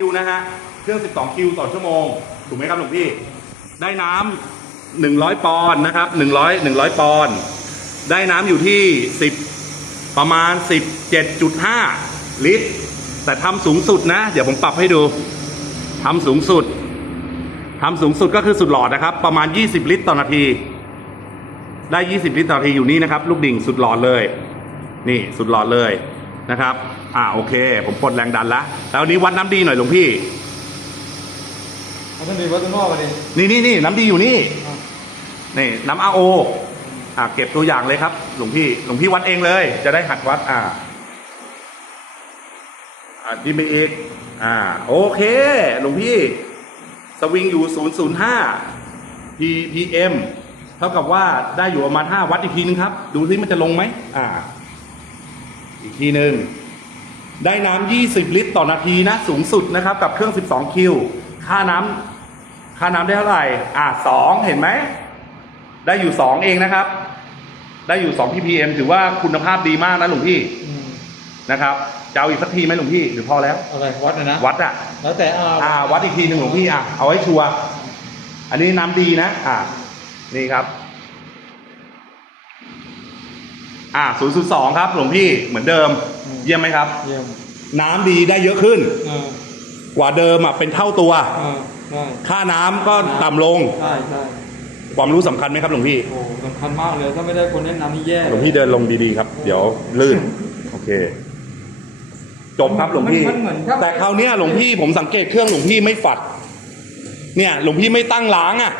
คิวนะฮะ เครื่อง 12 คิวต่อชั่วโมง ถูกไหมครับหลวงพี่ ได้น้ำ 100 ปอนด์นะครับ 100 100 ปอนด์ ได้น้ำอยู่ที่ 10 ประมาณ 17.5 ลิตร แต่ทำสูงสุดนะ เดี๋ยวผมปรับให้ดู ทำสูงสุด ทำสูงสุดก็คือสุดหลอดนะครับ ประมาณ 20 ลิตรต่อนาที ได้ 20 ลิตรต่อนาทีอยู่นี่นะครับ ลูกดิ่งสุดหลอดเลย นี่สุดหลอดเลย นะครับ อ่าโอเค ผมปลดแรงดันแล้วแล้วอันนี้วัดน้ำดีหน่อยหลวงพี่ มันต้องมีวัตถุนอกมาดิ นี่นี่นี่น้ำดีอยู่นี่ อะ นี่น้ำอาโออ่าเก็บตัวอย่างเลยครับ หลวงพี่ หลวงพี่วัดเองเลย จะได้หัดวัด อ่า อ่าดีไปอีกอ่า โอเค หลวงพี่ สวิงอยู่ 005 ppm เท่ากับว่าได้อยู่ประมาณ5วัดอีกทีนึงครับ ดูซิมันจะลงไหมอ่า อีกทีหนึ่งได้น้ำ20 ลิตรต่อนาทีนะ สูงสุดนะครับ กับเครื่อง 12 คิว ค่าน้ำค่าน้ำได้เท่าไหร่ อ่าสองเห็นไหม ได้อยู่สองเองนะครับ ได้อยู่สอง ppm ถือว่าคุณภาพดีมากนะหลวงพี่อืมนะครับจะเอาอีกสักทีไหมหลวงพี่หรือพอแล้วอะไรวัดนะนะวัดอะแล้วแต่อาอ่า วัดอีกทีหนึ่งหลวงพี่อะเอาไว้ชัวร์อันนี้น้ำดีนะ อ่านี่ครับ อ่า0.2ครับหลวงพี่เหมือนเดิม เยี่ยมไหมครับ เยี่ยมน้ำดีได้เยอะขึ้น เออกว่าเดิมอะเป็นเท่าตัว เออใช่ค่าน้ำก็ต่ำลงใช่ใช่ความรู้สำคัญไหมครับหลวงพี่ โอ้สำคัญมากเลย ถ้าไม่ได้คนแนะนำนี่แย่หลวงพี่เดินลงดีๆครับ เดี๋ยวลื่น โอเค จบครับหลวงพี่ มันเหมือนถ้าแต่คราวเนี้ยหลวงพี่ผมสังเกตเครื่องหลวงพี่ไม่ฝัด เนี่ย หลวงพี่ไม่ตั้งล้างอะ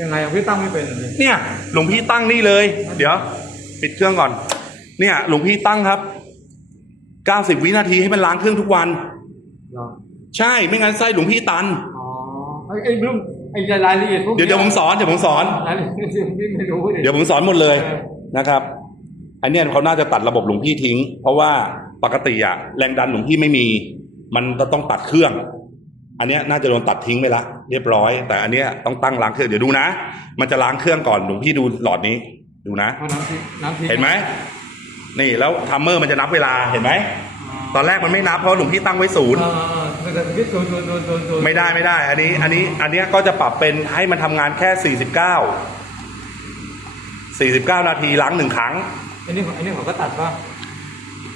ยังไงอะพี่ตั้งไม่เป็นเลยเนี่ย หลวงพี่ตั้งนี่เลย เดี๋ยว ปิดเครื่องก่อน เนี่ย หลวงพี่ตั้งครับ90วินาทีให้มันล้างเครื่องทุกวันเหรอใช่ไม่งั้นไส้หลวงพี่ตันอ๋อไอ้ไอ้เรื่องไอ้รายละเอียดพวกเดี๋ยวเดี๋ยวผมสอนเดี๋ยวผมสอนรายละเอียดพี่ไม่รู้ดิเดี๋ยวผมสอนหมดเลยเออนะครับ อันเนี้ยเขาน่าจะตัดระบบหลวงพี่ทิ้ง เพราะว่าปกติอะแรงดันหลวงพี่ไม่มี มันก็ต้องตัดเครื่อง อันเนี้ยน่าจะโดนตัดทิ้งไปละเรียบร้อย แต่อันเนี้ยต้องตั้งล้างเครื่องเดี๋ยวดูนะ มันจะล้างเครื่องก่อนหลวงพี่ดูหลอดนี้ ดูนะ เอาน้ำพริกน้ำพริกเห็นไหมนี่แล้วทัมเมอร์มันจะนับเวลาเห็นไหมตอนแรกมันไม่นับเพราะหลวงพี่ตั้งไว้ศูนย์ เออเออเออแต่พี่ศูนย์ศูนย์ศูนย์ศูนย์ศูนย์ไม่ได้ไม่ได้ อันนี้ อันนี้ อันเนี้ยก็จะปรับเป็นให้มันทำงานแค่ 49 49 นาทีล้างหนึ่งครั้ง อันนี้อันนี้เขาก็ตัดป่ะ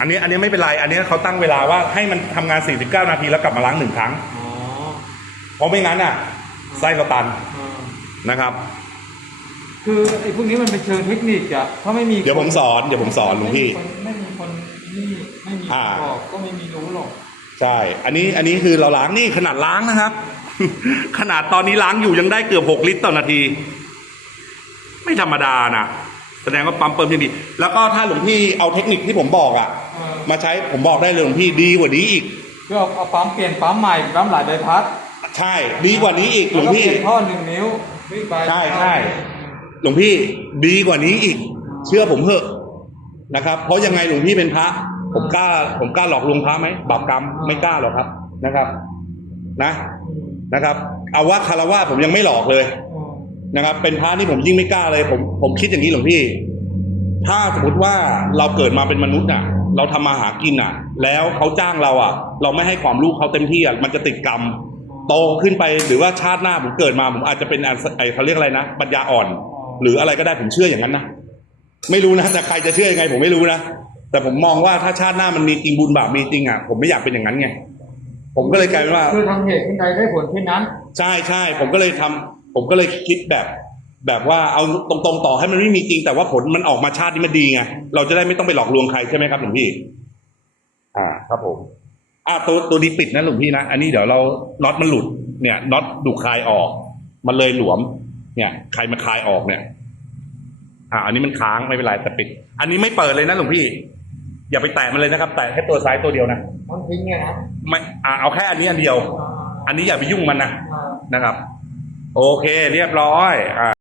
อันนี้ อันนี้ไม่เป็นไร อันนี้เขาตั้งเวลาว่าให้มันทำงาน 49 นาทีแล้วกลับมาล้างหนึ่งครั้ง อ๋อเพราะไม่งั้นอะไส้เราตันเออนะครับ คือไอ้พวกนี้มันเป็นเชิงเทคนิคอะถ้าไม่มีเดี๋ยวผมสอนเดี๋ยวผมสอนหลวงพี่ ไม่มีคนนี่ไม่มีอ่าบอกก็ไม่มีรู้หรอกใช่ อันนี้อันนี้คือเราล้างนี่ขนาดล้างนะครับ ขนาดตอนนี้ล้างอยู่ยังได้เกือบ6ลิตรต่อนาที ไม่ธรรมดานะแสดงว่าปั๊มเปิมยังดี แล้วก็ถ้าหลวงพี่เอาเทคนิคที่ผมบอกอะเออมาใช้ผมบอกได้เลยหลวงพี่ดีกว่านี้อีกคือเอาเอาปั๊มเปลี่ยนปั๊มใหม่ปั๊มหลายใบพัด ใช่ ดีกว่านี้อีกหลแล้ววงก็เปพี่ลี่ยนท่อหนึ่งนิ้ววิ่งไปใช่ใช่ หลวงพี่ดีกว่านี้อีก เชื่อผมเถอะนะครับ เพราะยังไงหลวงพี่เป็นพระ ผมกล้า ผมกล้าหลอกลวงพระไหมบาปกรรมไม่กล้าหรอกครับนะครับ นะนะครับ เอาว่าคารวะผมยังไม่หลอกเลยนะครับ เป็นพระนี่ผมยิ่งไม่กล้าเลย ผมผมคิดอย่างนี้หลวงพี่ ถ้าสมมติว่าเราเกิดมาเป็นมนุษย์อะ เราทำมาหากินอะ แล้วเขาจ้างเราอะ เราไม่ให้ความรู้เขาเต็มที่อะมันจะติดกรรมโตขึ้นไปหรือว่าชาติหน้าผมเกิดมาผมอาจจะเป็นอันไอเขาเรียกอะไรนะปัญญาอ่อน หรืออะไรก็ได้ผมเชื่ออย่างนั้นนะไม่รู้นะแต่ใครจะเชื่อยังไง ผมไม่รู้นะแต่ผมมองว่าถ้าชาติหน้ามันมีจริงบุญบาปมีจริงอะผมไม่อยากเป็นอย่างนั้นไงผมก็เลยกลายเป็นว่าคือทำเหตุขึ้นใดได้ผลเช่นนั้น ใช่ใช่ผมก็เลยทำผมก็เลยคิดแบบ แบบว่าเอาตรงๆต่อให้มันไม่มีจริง แต่ว่าผลมันออกมาชาตินี้มันดีไงเราจะได้ไม่ต้องไปหลอกลวงใครใช่ไหมครับหลวงพี่ อ่า ครับผม อ่าตัวตัวนี้ปิดนะหลวงพี่นะอันนี้เดี๋ยวเราน็อตมันหลุดเนี่ยน็อตดูคลายออก มันเลยหลวม เนี่ย ใครมาคลายออกเนี่ย อ่า อันนี้มันค้างไม่เป็นไรแต่ปิด อันนี้ไม่เปิดเลยนะหลวงพี่ อย่าไปแตะมันเลยนะครับ แตะแค่ตัวซ้ายตัวเดียวนะมันทิ้งไงนะไม่อ่าเอาแค่อันนี้อันเดียว อันนี้อย่าไปยุ่งมันนะอ่านะครับ โอเค เรียบร้อย อ่า